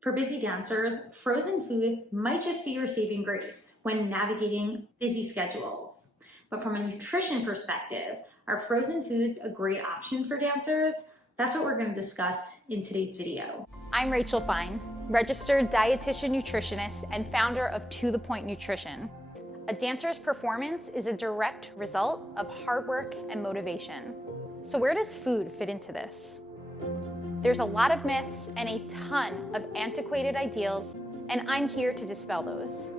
For busy dancers, frozen food might just be your saving grace when navigating busy schedules. But from a nutrition perspective, are frozen foods a great option for dancers? That's what we're going to discuss in today's video. I'm Rachel Fine, registered dietitian nutritionist and founder of To The Point Nutrition. A dancer's performance is a direct result of hard work and motivation. So where does food fit into this? There's a lot of myths and a ton of antiquated ideals, and I'm here to dispel those.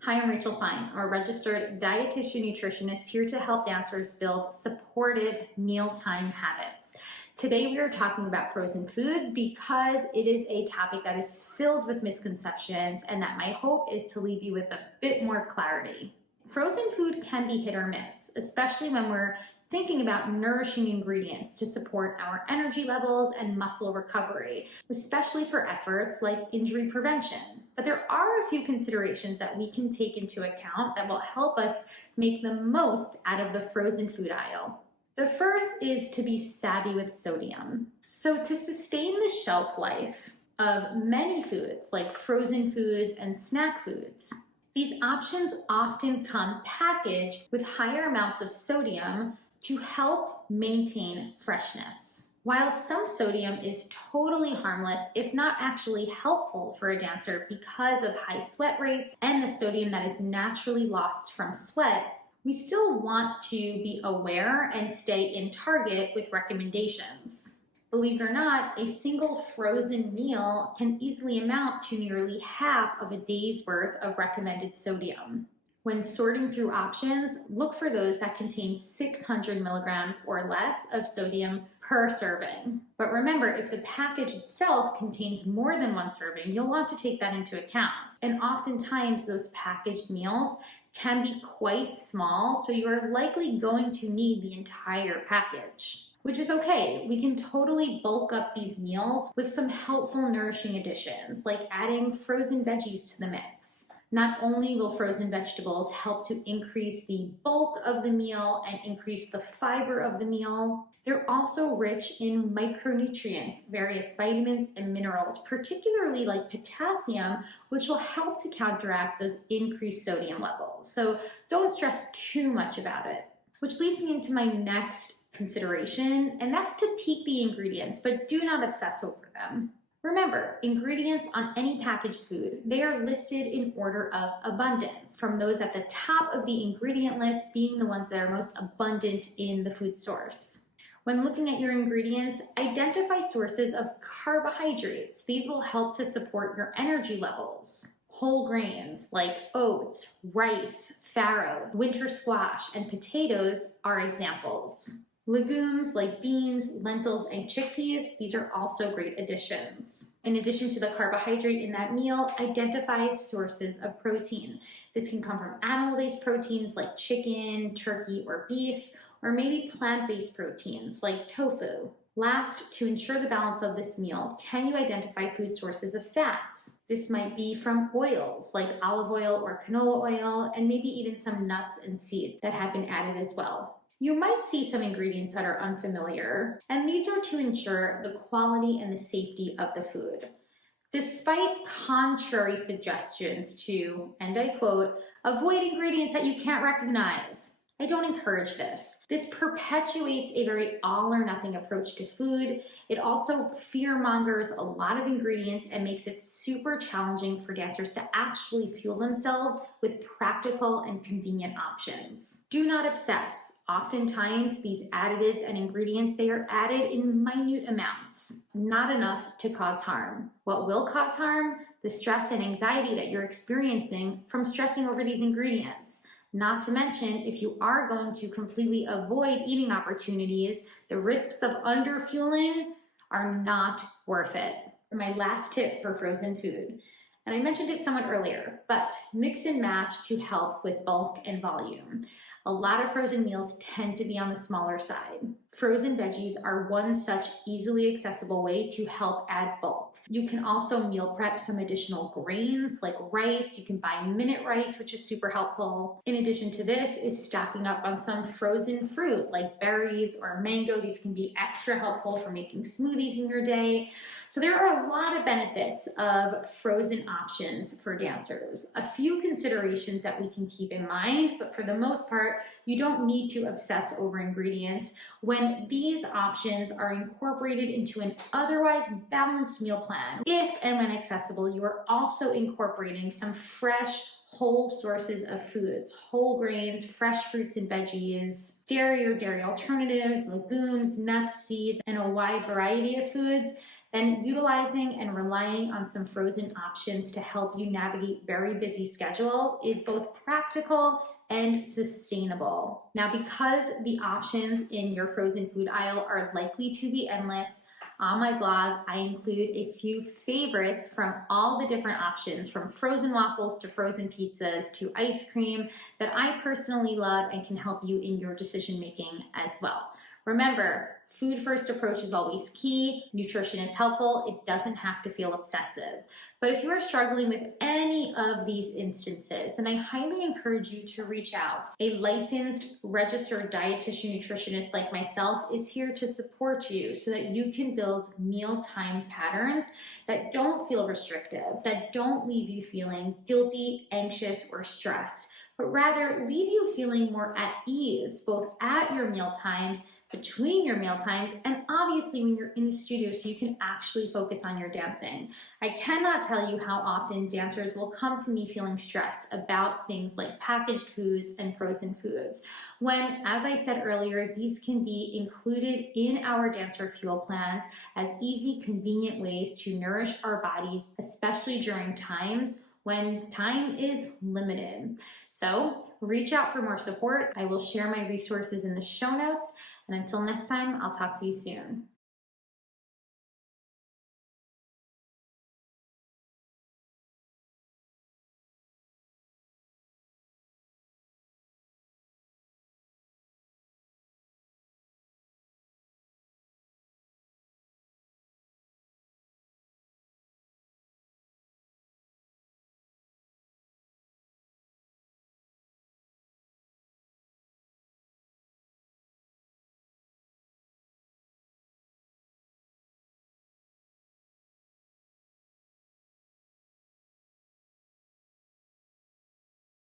Hi, I'm Rachel Fine, a registered dietitian nutritionist here to help dancers build supportive mealtime habits. Today we are talking about frozen foods because it is a topic that is filled with misconceptions and that my hope is to leave you with a bit more clarity. Frozen food can be hit or miss, especially when we're thinking about nourishing ingredients to support our energy levels and muscle recovery, especially for efforts like injury prevention. But there are a few considerations that we can take into account that will help us make the most out of the frozen food aisle. The first is to be savvy with sodium. So to sustain the shelf life of many foods like frozen foods and snack foods, these options often come packaged with higher amounts of sodium to help maintain freshness. While some sodium is totally harmless, if not actually helpful for a dancer because of high sweat rates and the sodium that is naturally lost from sweat, we still want to be aware and stay in target with recommendations. Believe it or not, a single frozen meal can easily amount to nearly half of a day's worth of recommended sodium. When sorting through options, look for those that contain 600 milligrams or less of sodium per serving. But remember, if the package itself contains more than one serving, you'll want to take that into account. And oftentimes those packaged meals can be quite small, so you are likely going to need the entire package, which is okay. We can totally bulk up these meals with some helpful nourishing additions, like adding frozen veggies to the mix. Not only will frozen vegetables help to increase the bulk of the meal and increase the fiber of the meal, they're also rich in micronutrients, various vitamins and minerals, particularly like potassium, which will help to counteract those increased sodium levels. So don't stress too much about it. Which leads me into my next consideration, and that's to peek the ingredients, but do not obsess over them. Remember, ingredients on any packaged food, they are listed in order of abundance, from those at the top of the ingredient list being the ones that are most abundant in the food source. When looking at your ingredients, identify sources of carbohydrates. These will help to support your energy levels. Whole grains like oats, rice, farro, winter squash, and potatoes are examples. Legumes like beans, lentils, and chickpeas, these are also great additions. In addition to the carbohydrate in that meal, identify sources of protein. This can come from animal-based proteins like chicken, turkey, or beef, or maybe plant-based proteins like tofu. Last, to ensure the balance of this meal, can you identify food sources of fat? This might be from oils like olive oil or canola oil, and maybe even some nuts and seeds that have been added as well. You might see some ingredients that are unfamiliar, and these are to ensure the quality and the safety of the food. Despite contrary suggestions to, and I quote, avoid ingredients that you can't recognize, I don't encourage this. This perpetuates a very all or nothing approach to food. It also fear-mongers a lot of ingredients and makes it super challenging for dancers to actually fuel themselves with practical and convenient options. Do not obsess. Oftentimes, these additives and ingredients, they are added in minute amounts, not enough to cause harm. What will cause harm? The stress and anxiety that you're experiencing from stressing over these ingredients. Not to mention, if you are going to completely avoid eating opportunities, the risks of underfueling are not worth it. My last tip for frozen food, and I mentioned it somewhat earlier, but mix and match to help with bulk and volume. A lot of frozen meals tend to be on the smaller side. Frozen veggies are one such easily accessible way to help add bulk. You can also meal prep some additional grains like rice. You can buy minute rice, which is super helpful. In addition to this is stocking up on some frozen fruit like berries or mango. These can be extra helpful for making smoothies in your day. So there are a lot of benefits of frozen options for dancers. A few considerations that we can keep in mind, but for the most part, you don't need to obsess over ingredients when these options are incorporated into an otherwise balanced meal plan. If and when accessible, you are also incorporating some fresh, whole sources of foods, whole grains, fresh fruits and veggies, dairy or dairy alternatives, legumes, nuts, seeds, and a wide variety of foods, then utilizing and relying on some frozen options to help you navigate very busy schedules is both practical and sustainable. Now, because the options in your frozen food aisle are likely to be endless, on my blog, I include a few favorites from all the different options, from frozen waffles to frozen pizzas to ice cream, that I personally love and can help you in your decision making as well. Remember, food first approach is always key. Nutrition is helpful. It doesn't have to feel obsessive. But if you are struggling with any of these instances, then I highly encourage you to reach out. A licensed, registered dietitian nutritionist like myself is here to support you so that you can build mealtime patterns that don't feel restrictive, that don't leave you feeling guilty, anxious, or stressed, but rather leave you feeling more at ease, both at your meal times, between your meal times, and obviously when you're in the studio so you can actually focus on your dancing. I cannot tell you how often dancers will come to me feeling stressed about things like packaged foods and frozen foods, when, as I said earlier, these can be included in our dancer fuel plans as easy, convenient ways to nourish our bodies, especially during times when time is limited. So reach out for more support. I will share my resources in the show notes. And until next time, I'll talk to you soon.